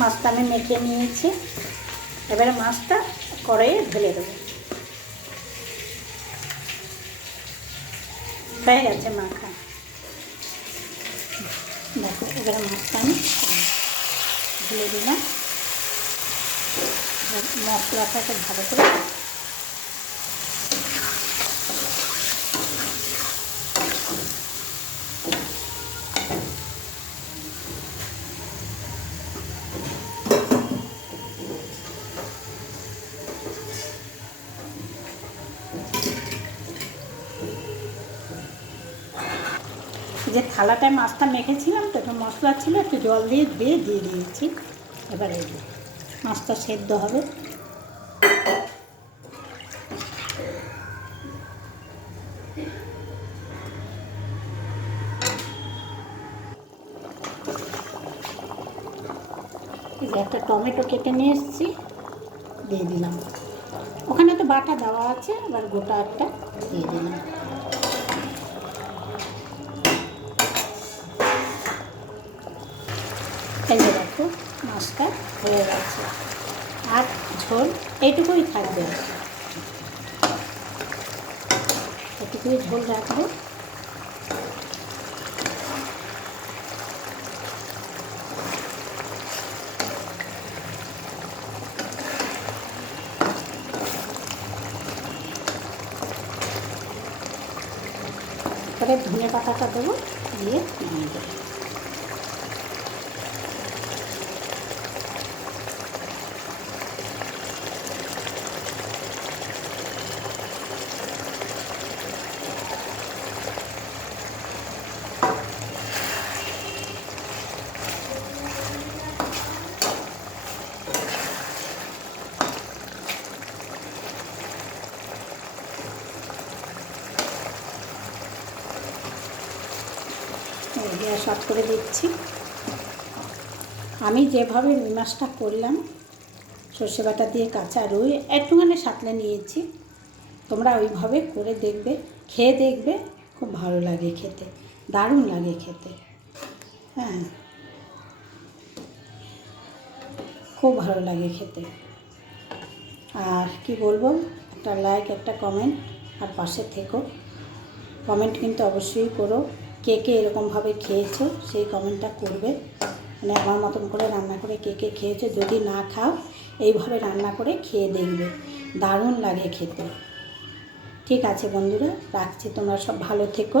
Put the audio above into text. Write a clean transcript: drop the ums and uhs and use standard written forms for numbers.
মাছটা আমি মেখে নিয়েছি, এবারে মাছটা কড়াইয়ে ঢেলে দেবো। হয়ে গেছে মাখা, দেখো এবারে মাছটা আমি ঢেলে দিলাম। মশলাটাকে ভালো করে যে থালাটায় মাছটা মেখেছিলাম তো একটু মশলা ছিল, একটু জল দিয়ে ধুয়ে দিয়ে দিয়েছি। এবার এই যে মাছটা সেদ্ধ হবে। এই যে একটা টমেটো কেটে নিয়ে এসেছি, দিয়ে দিলাম। ওখানে তো বাটা দেওয়া আছে, এবার গোটা একটা দিয়ে দিলাম। এই যে দেখো মাছটা হয়ে গেছে, আর ঝোল এইটুকুই থাকবে, এটুকুই ঝোল রাখবো। তারপরে ধনে পাতাটা দেবো, দিয়ে নামিয়ে দেবো। গ্যাস অফ করে দিচ্ছি। আমি যেভাবে রুই মাছটা করলাম, সর্ষে বাটা দিয়ে কাঁচা রুই একটুখানি সাঁতলে নিয়েছি, তোমরা ওইভাবে করে দেখবে, খেয়ে দেখবে, খুব ভালো লাগে খেতে, দারুণ লাগে খেতে। হ্যাঁ, খুব ভালো লাগে খেতে। আর কি বলবো, একটা লাইক, একটা কমেন্ট, আর পাশে থেকো। কমেন্ট কিন্তু অবশ্যই করো, কে কে এরকমভাবে খেয়েছো সেই কমেন্টটা করবে। মানে আমার মতন করে রান্না করে কে কে খেয়েছো, যদি না খাও এইভাবে রান্না করে খেয়ে দেখবে, দারুণ লাগে খেতে। ঠিক আছে বন্ধুরা, রাখছি, তোমরা সব ভালো থেকো।